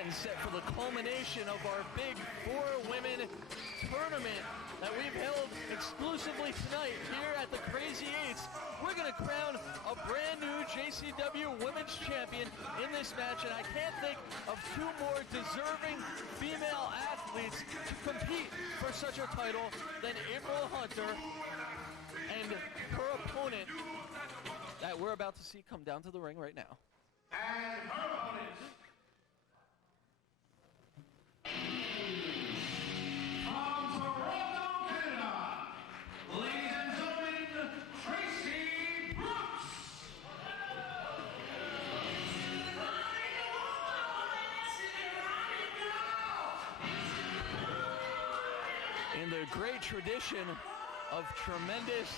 getting set for the culmination of our big 4-women tournament that we've held exclusively tonight here at the Crazy Eights. We're going to crown a brand new JCW Women's Champion in this match, and I can't think of two more deserving female athletes to compete for such a title than April Hunter and her opponent that we're about to see come down to the ring right now. And her opponent, from Toronto, Canada, ladies and gentlemen, Traci Brooks. In the great tradition of tremendous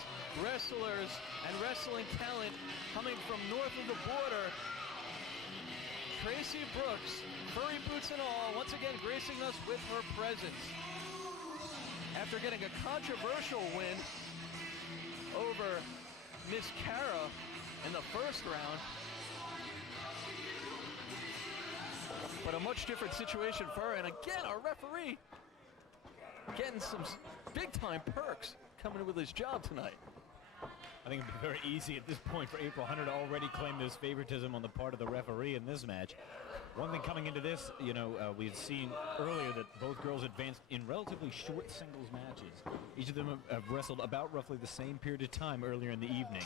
wrestlers and wrestling talent coming from north of the border, Traci Brooks, furry boots and all, once again gracing us with her presence. After getting a controversial win over Miss Cara in the first round, but a much different situation for her, and again our referee getting some big-time perks coming with his job tonight. I think it'd be very easy at this point for April Hunter to already claim this favoritism on the part of the referee in this match. One thing coming into this, we've seen earlier that both girls advanced in relatively short singles matches. Each of them have wrestled about roughly the same period of time earlier in the evening.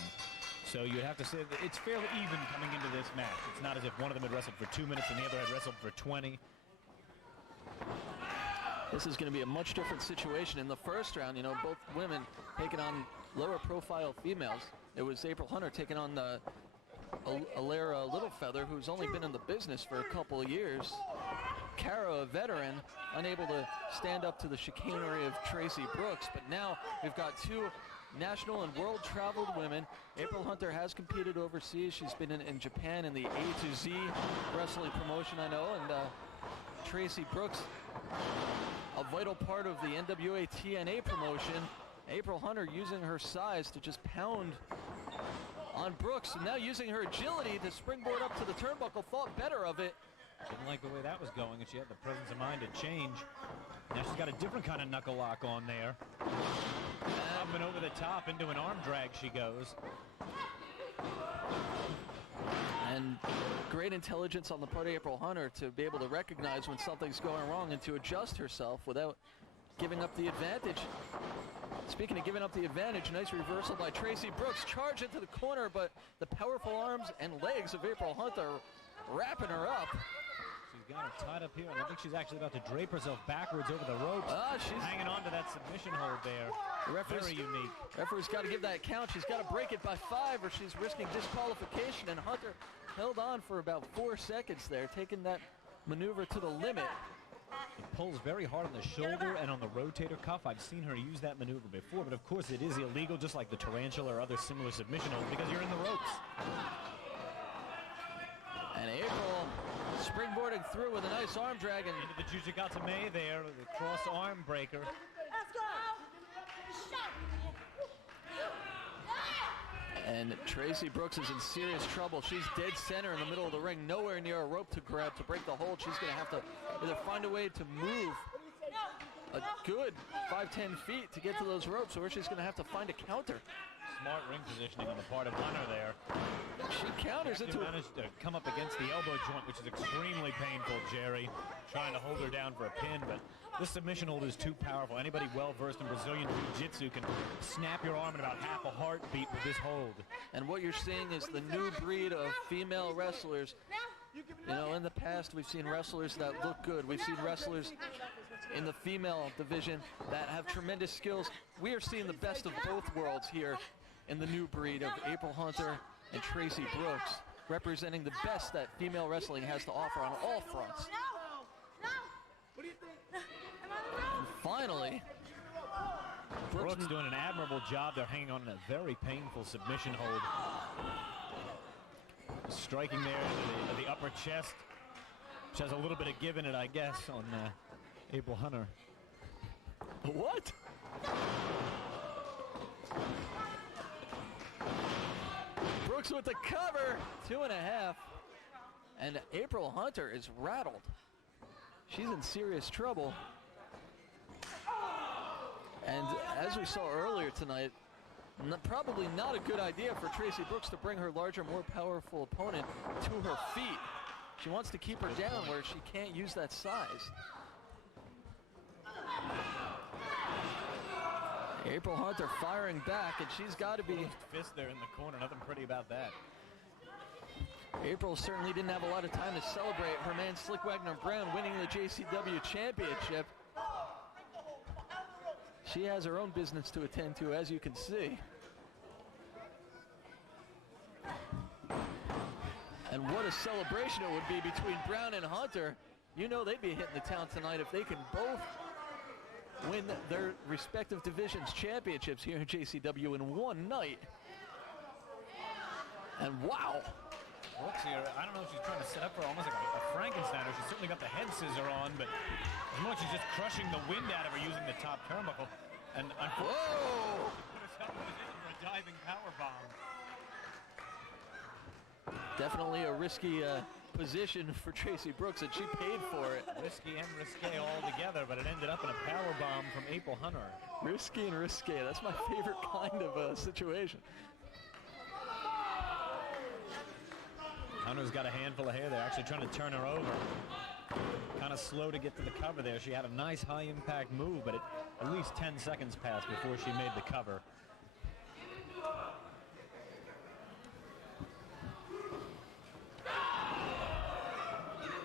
So you'd have to say that it's fairly even coming into this match. It's not as if one of them had wrestled for 2 minutes and the other had wrestled for 20. This is going to be a much different situation. In the first round, both women taking on lower profile females. It was April Hunter taking on the Alara Littlefeather, who's only been in the business for a couple of years. Cara, a veteran, unable to stand up to the chicanery of Traci Brooks, but now we've got two national and world traveled women. April Hunter has competed overseas. She's been in Japan in the A to Z wrestling promotion, I know, and Traci Brooks, a vital part of the NWA TNA promotion. April Hunter using her size to just pound on Brooks, and now using her agility to springboard up to the turnbuckle, thought better of it. Didn't like the way that was going, and she had the presence of mind to change. Now she's got a different kind of knuckle lock on there. Coming over the top into an arm drag she goes. And great intelligence on the part of April Hunter to be able to recognize when something's going wrong and to adjust herself without giving up the advantage. Speaking of giving up the advantage, nice reversal by Traci Brooks. Charge into the corner, but the powerful arms and legs of April Hunter wrapping her up. She's got her tied up here, and I think she's actually about to drape herself backwards over the ropes. She's hanging on to that submission hold there. Very unique. Referee's got to give that count. She's got to break it by 5 or she's risking disqualification, and Hunter held on for about 4 seconds there, taking that maneuver to the limit. She pulls very hard on the shoulder and on the rotator cuff. I've seen her use that maneuver before, but of course it is illegal, just like the tarantula or other similar submission holds, because you're in the ropes. And April springboarding through with a nice arm drag. Into the Jujigatame there, the cross arm breaker. Let's go! And Traci Brooks is in serious trouble. She's dead center in the middle of the ring, nowhere near a rope to grab to break the hold. She's going to have to either find a way to move a good 5-10 feet to get to those ropes, or she's going to have to find a counter. Smart ring positioning on the part of Hunter there. She counters into it. Managed to come up against the elbow joint, which is extremely painful, Jerry. Trying to hold her down for a pin, but this submission hold is too powerful. Anybody well-versed in Brazilian Jiu-Jitsu can snap your arm in about half a heartbeat with this hold. And what you're seeing is the new breed of female wrestlers. In the past, we've seen wrestlers that look good. We've seen wrestlers in the female division that have tremendous skills. We are seeing the best of both worlds here in the new breed of April Hunter and Traci Brooks, representing the best that female wrestling has to offer on all fronts. And finally, Brooks doing an admirable job there, hanging on in a very painful submission hold. Striking there into the upper chest, which has a little bit of give in it, I guess, on April Hunter. What? Brooks with the cover, 2.5. And April Hunter is rattled. she's in serious trouble. And as we saw earlier tonight, probably not a good idea for Traci Brooks to bring her larger, more powerful opponent to her feet. She wants to keep her down where she can't use that size. April Hunter firing back, and she's got to be... Fist there in the corner, nothing pretty about that. April certainly didn't have a lot of time to celebrate her man Slick Wagner Brown winning the JCW championship. She has her own business to attend to, as you can see. And what a celebration it would be between Brown and Hunter. You know they'd be hitting the town tonight if they can both win their respective divisions championships here in JCW in one night. And wow. Brooks here, I don't know if she's trying to set up for almost like a Frankensteiner. She's certainly got the head scissor on, but as much as just crushing the wind out of her using the top turnbuckle. And whoa! Put herself in position for a diving power bomb. Definitely a risky position for Traci Brooks, and she paid for it. Risky and risque all together, but it ended up in a power bomb from April Hunter. Risky and risque, that's my favorite kind of situation. Hunter's got a handful of hair there, actually trying to turn her over. Kind of slow to get to the cover there. She had a nice high impact move, but at least 10 seconds passed before she made the cover.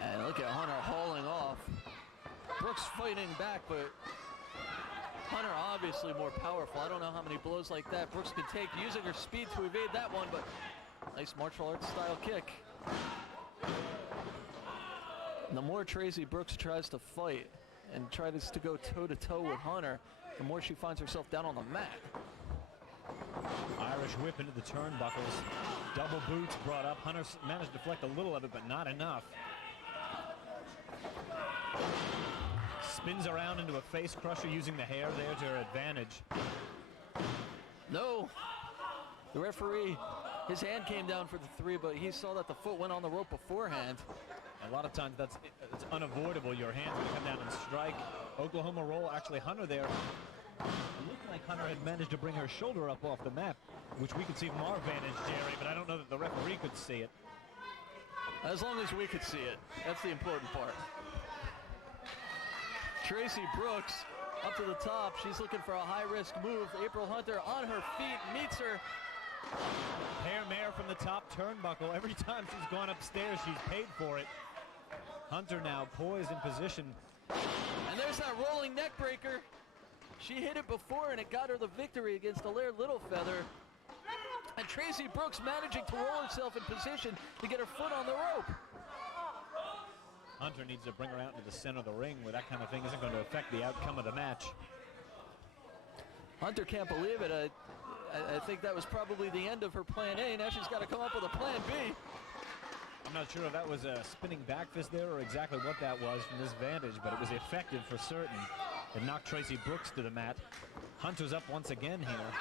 And look at Hunter hauling off. Brooks fighting back, but Hunter obviously more powerful. I don't know how many blows like that Brooks can take, using her speed to evade that one, but nice martial arts style kick. And the more Traci Brooks tries to fight and tries to go toe-to-toe with Hunter, the more she finds herself down on the mat. Irish whip into the turnbuckles. Double boots brought up. Hunter managed to deflect a little of it, but not enough. Spins around into a face crusher using the hair there to her advantage. No. The referee, his hand came down for the 3, but he saw that the foot went on the rope beforehand. A lot of times it's unavoidable. Your hands will come down and strike. Oklahoma roll, actually Hunter there. It looked like Hunter had managed to bring her shoulder up off the mat, which we could see from our vantage, Jerry, but I don't know that the referee could see it. As long as we could see it, that's the important part. Traci Brooks up to the top. She's looking for a high-risk move. April Hunter on her feet, meets her. Hair mare from the top turnbuckle. Every time she's gone upstairs, she's paid for it. Hunter now poised in position. And there's that rolling neck breaker. She hit it before, and it got her the victory against Alaire Littlefeather. And Traci Brooks managing to roll herself in position to get her foot on the rope. Hunter needs to bring her out into the center of the ring where that kind of thing isn't going to affect the outcome of the match. Hunter can't believe it. I think that was probably the end of her plan A. Now she's got to come up with a plan B. I'm not sure if that was a spinning back fist there or exactly what that was from this vantage, but it was effective for certain. It knocked Traci Brooks to the mat. Hunter's up once again here.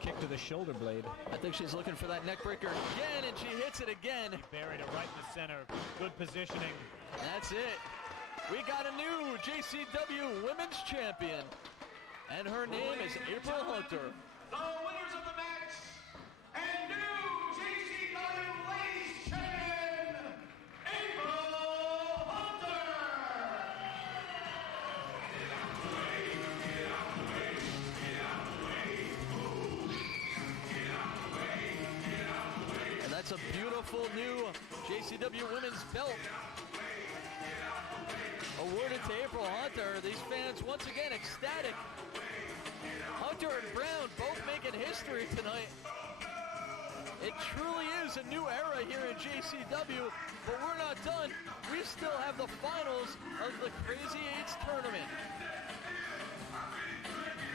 Kick to the shoulder blade. I think she's looking for that neck breaker again, and she hits it again. He buried it right in the center. Good positioning. That's it. We got a new JCW Women's Champion, and her name is April Hunter. The winners of the match and new JCW Ladies Champion, April Hunter. And that's a beautiful new JCW Women's belt awarded to April Hunter. These fans once again ecstatic. Hunter and Brown both making history tonight. It truly is a new era here in JCW, but we're not done. We still have the finals of the Crazy Eights tournament.